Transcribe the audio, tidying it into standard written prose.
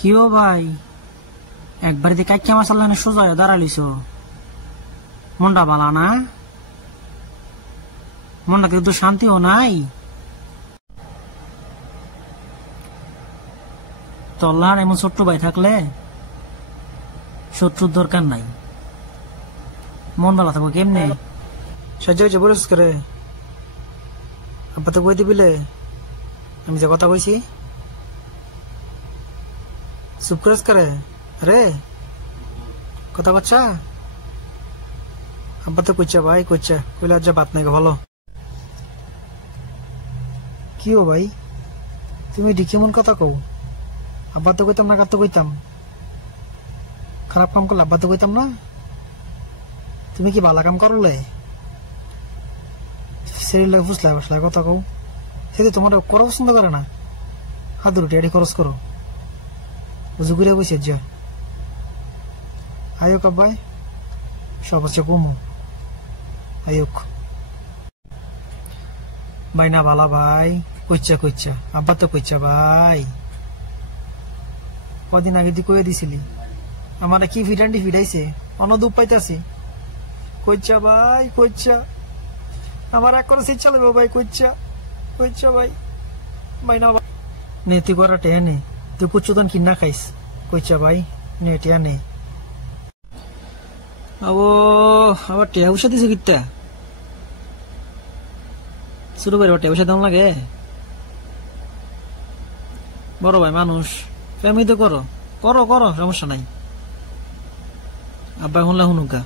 কিও ভাই একবার দিয়ে কাইকা মাসাল্লানে সোজা হয়ে দাঁড়ালিস মনটা বালা না? মনটা কিন্তু শান্তিও নাই। তল্লাহার এমন ছোট্ট ভাই থাকলে শত্রুর দরকার নাই। মন ভালো থাকবো কেমনে? সাহায্য হয়েছে বলিস করে আব্বা তো কই দিবিলে আমি যে কথা কইছি। চুপ করিস করে রে কথা বাচ্চা। আব্বা তো কইছা ভাই কইছা কইলে আজ বাত নাই ভালো। কি ও ভাই তুমি ডি কেমন কথা কও? আব্বা তো কইতাম না কার তো কইতাম? খারাপ কাম করলে আব্বা তো কইতাম না? তুমি কি ভালো কাম করলে শরীর লাগে ফুসলা বসলা কথা কও? সে তো তোমার করো পছন্দ করে না। হাত রুটি আড়ি খরচ করো উজু করে বসে যা আয়োক আব্বাই সব হচ্ছে কমো আয়োক ভাই না ভালা ভাই কইচ্ছা কইচ্ছা আব্বা তো কইচ্ছা ভাই কদিন আগে তুই কয়ে দিছিলি আমার কি ফিডান্ডি ফিডাইছে অনদুপ পাইতাছি কইচ্ছা ভাই কইচ্ছা আমার এক করে সিট চালাবে ভাই কইচ্ছা কইচ্ছা ভাই ভাই না নে তুই করা টেয়া নে তুই কুচুদন কিনা খাইস কইচ্ছা ভাই নে টেয়া নে আবার টেয়া উষা দিছে কিতা শুরু করে টেয়া উষা দাম লাগে বড় ভাই মানুষ ফ্যামিলি তো করো করো করো সমস্যা নাই আব্বা শুনলা শুনুকা